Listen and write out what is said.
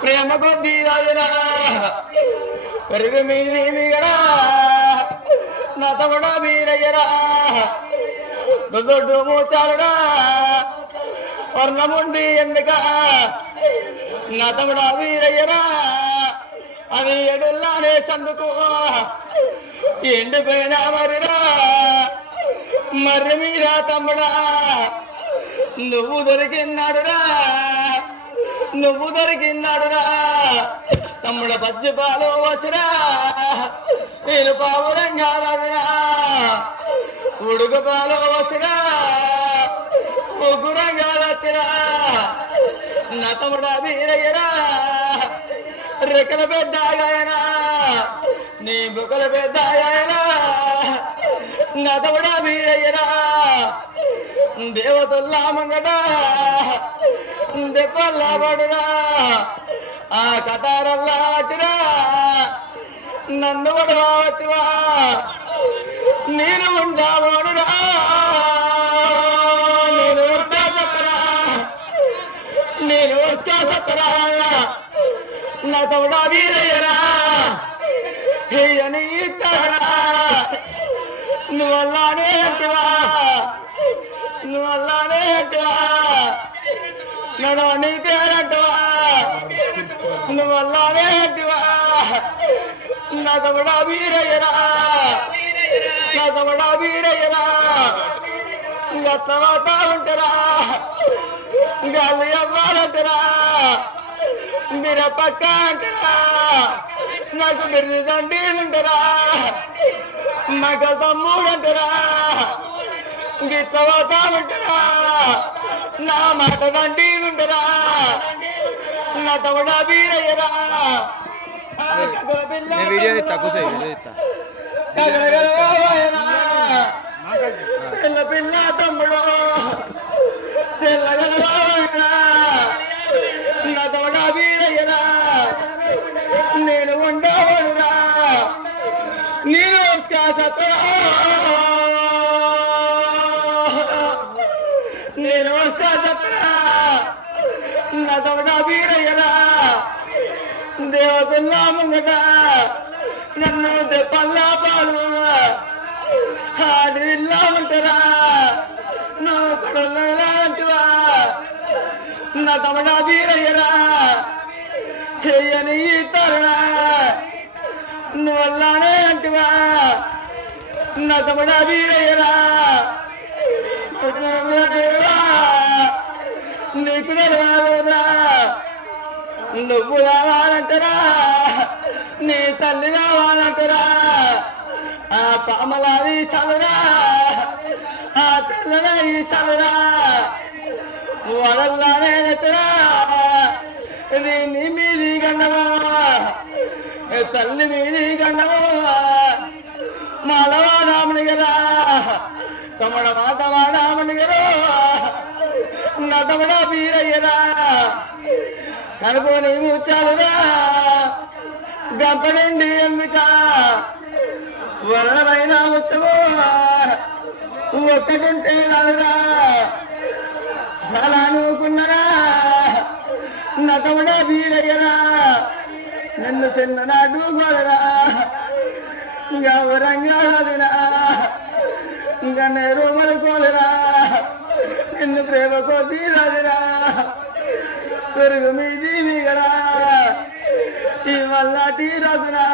ప్రేమ కొద్ది పెరుగు మీది మిగడా నా తమ్ముడా మీరయ్యరా దొడ్డు మూచాలురా వర్ణముండి ఎందుక నా తమ్ముడా మీరయ్యరా అది ఎడుల్లానే సందుకు ఎండిపోయినా మరిరా మర్రి మీద తమ్ముడా నువ్వు దొరికినాడురా తమ్ముడ పచ్చి పాలు వచ్చురా నేను పావురంగా వదిరా ఉడుకు పాలు వచ్చురా ఉగ్గురంగా వచ్చిరా నా తమ్ముడ వీరయ్యరా రెక్కల పెద్దగాయనా నీ బుక్కల పెద్దగాయనా నా తమ్ముడ వీరయ్యరా దేవతల్లా మంగట దెబ్బల్లా పడురా ఆ కటారల్లా వచ్చిరా నన్ను పడవా నేను ఉండవాడురా నేను వస్తారా నా తమ్ముడా వీరయ్యరా అని ఇస్తారా నువ్వల్లానే అంటివా నీ పేరంటవా నువ్వల్లానే అంటివా నా తమ్ముడా వీరయ్యరా తర్వాత ఉంటారా గాలి అవ్వాలంటారా మీరు పక్క అంటారా నాకు బిర్రి దండీలు ఉంటారా నాకు తమ్ముడు అంటారా గిట్లవతా ఉంటారా నా మాట దండి ఉంటారా నా తమ్ముడా వీరయ్యరా పిల్ల పిల్ల తమ్ముడు తెల్లగలరా నా తమ్ముడా వీరయ్యరా నేను ఉండవడురా నేను సత్తరా నేను వస్తారా నా తమ్ముడా వీరయ్యరా దేవతల్లా ముంగట నన్ను దెబ్బల్లా పాలు ఆడిల్లా ఉంటారా నువ్వు కొడలా అంటువా నా తమ్ముడా వీరయ్యరా చెయ్యని తరుణా నువ్వల్లానే అంటువా నా తమ్ముడా వీరయ్యరా నీకు నెలవారురా నువ్వు రావాలంటారా నీ తల్లి రావాలంటారా ఆ పామల వీసాలురా ఆ తెల్లన ఈసాలురా వడల్లానే నెత్తరా నీ మీది గండమా తల్లి మీది గండమా మాలవాడామని కదా తమ్ముడ మాతవాడామని కదా నా తమ్ముడా వీరయ్యరా కనుకొని ముచ్చాలురా గంప నిండి ఎందుక వరణమైన ముచ్చము ఒక్కటుంటే రాదురా చాలా అనుకున్నారా నా తమ్ముడా వీరయ్యరా నన్ను చిన్ననాడు గోడరా గౌరంగా రాదురా ఇంకా నేరు మరుకోలేరా నిన్ను ప్రేమ కొద్ది రాదురా పెరుగు మీది మిగడా ఈ వల్ల టీ రాదురా